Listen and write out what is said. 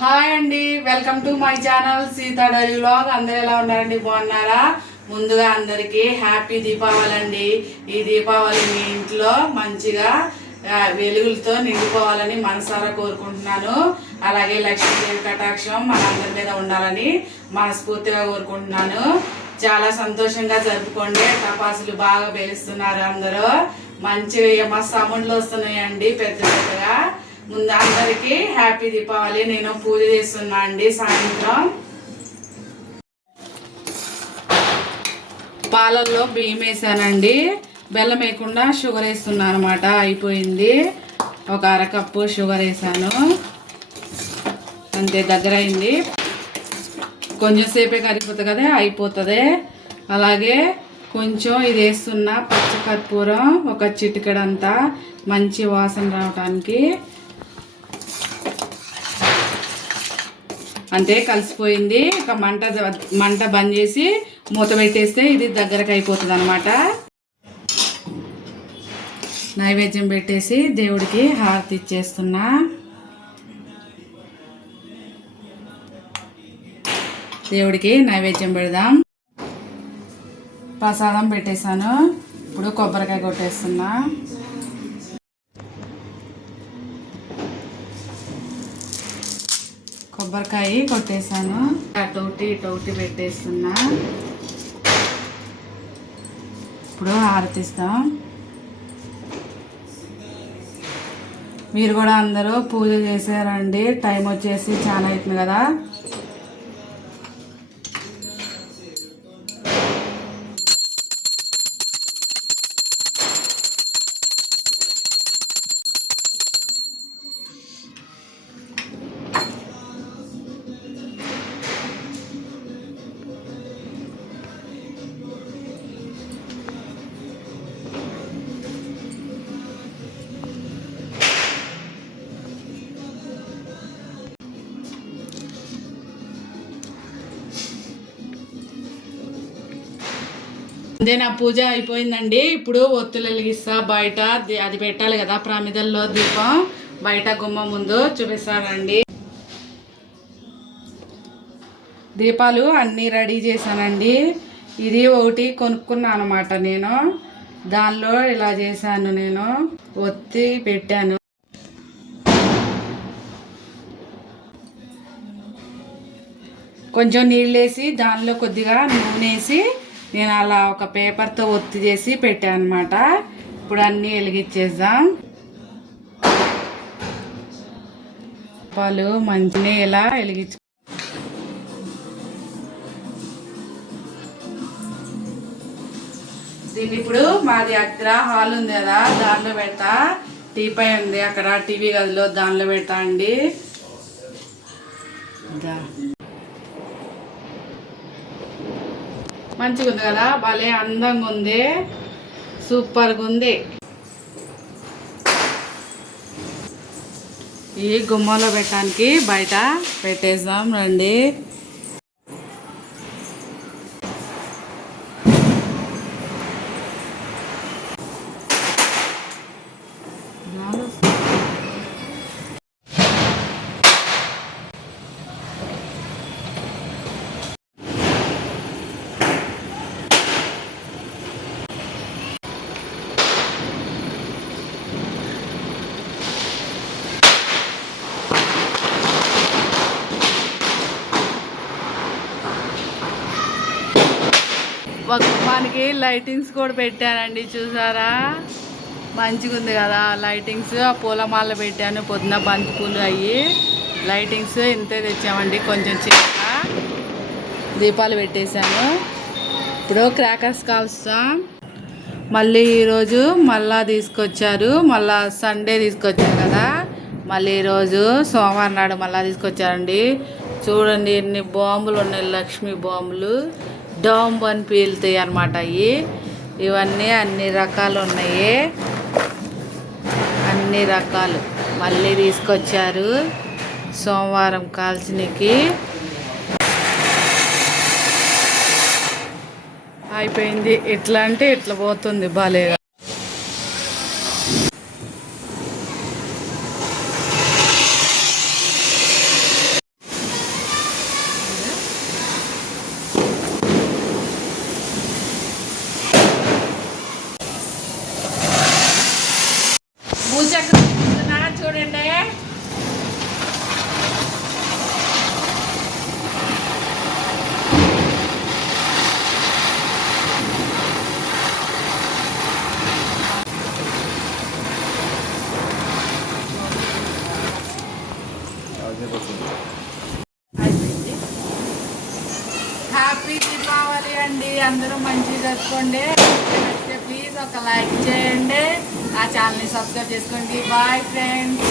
Hi అండి welcome to my channel Sita daily vlog. అందరు ఎలా ఉన్నారండి? బాగున్నారా? ముందుగా అందరికీ హ్యాపీ దీపావళి అండి. ఈ దీపావళి మీ ఇంట్లో మంచిగా వెలుగులతో నిండిపోవాలని మనసారా కోరుకుంటున్నాను. అలాగే లక్ష్మీదేవి కటాక్షం మనందరి మీద ఉండాలని మనస్ఫూర్తిగా కోరుకుంటున్నాను. చాలా సంతోషంగా జరుపుకోండి. టపాసులు బాగా పేలుస్తున్నారు అందరూ. మంచిగా మా సౌండ్లు వస్తున్నాయండి పెద్ద పెద్దగా. ముందు అందరికి హ్యాపీ దీపావళి. నేను పూజ చేస్తున్నా అండి సాయంత్రం. పాలల్లో బియ్యం వేసానండి. బెల్లం వేయకుండా షుగర్ వేస్తున్నాను అనమాట అయిపోయింది. ఒక అరకప్పు షుగర్ వేసాను. అంతే దగ్గర అయింది కొంచెంసేపే కరిగిపోతుంది కదా అయిపోతుంది. అలాగే కొంచెం ఇది వేస్తున్న పచ్చకర్పూరం ఒక చిటికెడంతా మంచి వాసన రావటానికి. అంతే కలిసిపోయింది. ఒక మంట మంట బంద్ చేసి మూత పెట్టేస్తే ఇది దగ్గరకు అయిపోతుంది అనమాట నైవేద్యం పెట్టేసి దేవుడికి హారతి ఇచ్చేస్తున్నా. దేవుడికి నైవేద్యం పెడదాం. ప్రసాదం పెట్టేశాను. ఇప్పుడు కొబ్బరికాయ కొట్టేస్తున్నా. కొబ్బరికాయ కొట్టేశాను. అటొకటి ఇటొకటి పెట్టేస్తున్నా. ఇప్పుడు హారతిస్తాం. మీరు కూడా అందరూ పూజ చేశారండి టైం వచ్చేసి చాలా అవుతుంది కదా. అదే నా పూజ అయిపోయిందండి. ఇప్పుడు ఒత్తులు వెలిగిస్తా బయట అది పెట్టాలి కదా ప్రమిదల్లో దీపం. బయట గుమ్మ ముందు చూపిస్తానండి. దీపాలు అన్నీ రెడీ చేశానండి. ఇది ఒకటి కొనుక్కున్నాను అనమాట నేను. దానిలో ఇలా చేశాను నేను. ఒత్తి పెట్టాను. కొంచెం నీళ్ళు వేసి దానిలో కొద్దిగా నూనె వేసి నేను అలా ఒక పేపర్తో ఒత్తి చేసి పెట్టాను అనమాట ఇప్పుడు అన్నీ వెలిగించేద్దాం పాలు మంచిగా ఇలా వెలిగించు దీన్ని ఇప్పుడు మాది అక్కడ హాల్ ఉంది కదా దానిలో పెడతా. టీపై ఉంది అక్కడ టీవీ గదిలో దానిలో పెడతా అండి. మంచిగా ఉంది కదా? భలే అందంగా ఉంది. సూపర్గా ఉంది. ఈ గుమ్మలో పెట్టడానికి బయట పెట్టేద్దాం రండి. ఒక మనకి లైటింగ్స్ కూడా పెట్టానండి చూసారా? మంచిగా ఉంది కదా లైటింగ్స్ ఆ పూలమాల పెట్టాను పొద్దున బంతి పూలు అయ్యి. లైటింగ్స్ ఇంతే తెచ్చామండి కొంచెం చిన్న దీపాలు పెట్టేశాను. ఇప్పుడు క్రాకర్స్ కాల్స్తాం. మళ్ళీ ఈరోజు మళ్ళా తీసుకొచ్చారు మళ్ళా సండే తీసుకొచ్చారు కదా. మళ్ళీ ఈరోజు సోమవారం నాడు మళ్ళా తీసుకొచ్చారండి. చూడండి ఎన్ని బాంబులు ఉన్నాయి లక్ష్మీ బాంబులు. డాంబ్ అని పేలుతాయి అనమాట అవి ఇవన్నీ అన్ని రకాలు ఉన్నాయి. అన్ని రకాలు. మళ్ళీ తీసుకొచ్చారు సోమవారం కాల్చినకి. అయిపోయింది. ఎట్లా అంటే ఇట్లా పోతుంది? బాలేగా హ్యాపీ దీపావళి అండి. అందరూ మంచిగా చెప్పుకోండి ప్లీజ్ ఒక లైక్ చేయండి. ఆ ఛానల్ని సబ్స్క్రైబ్ చేసుకోండి. Bye friends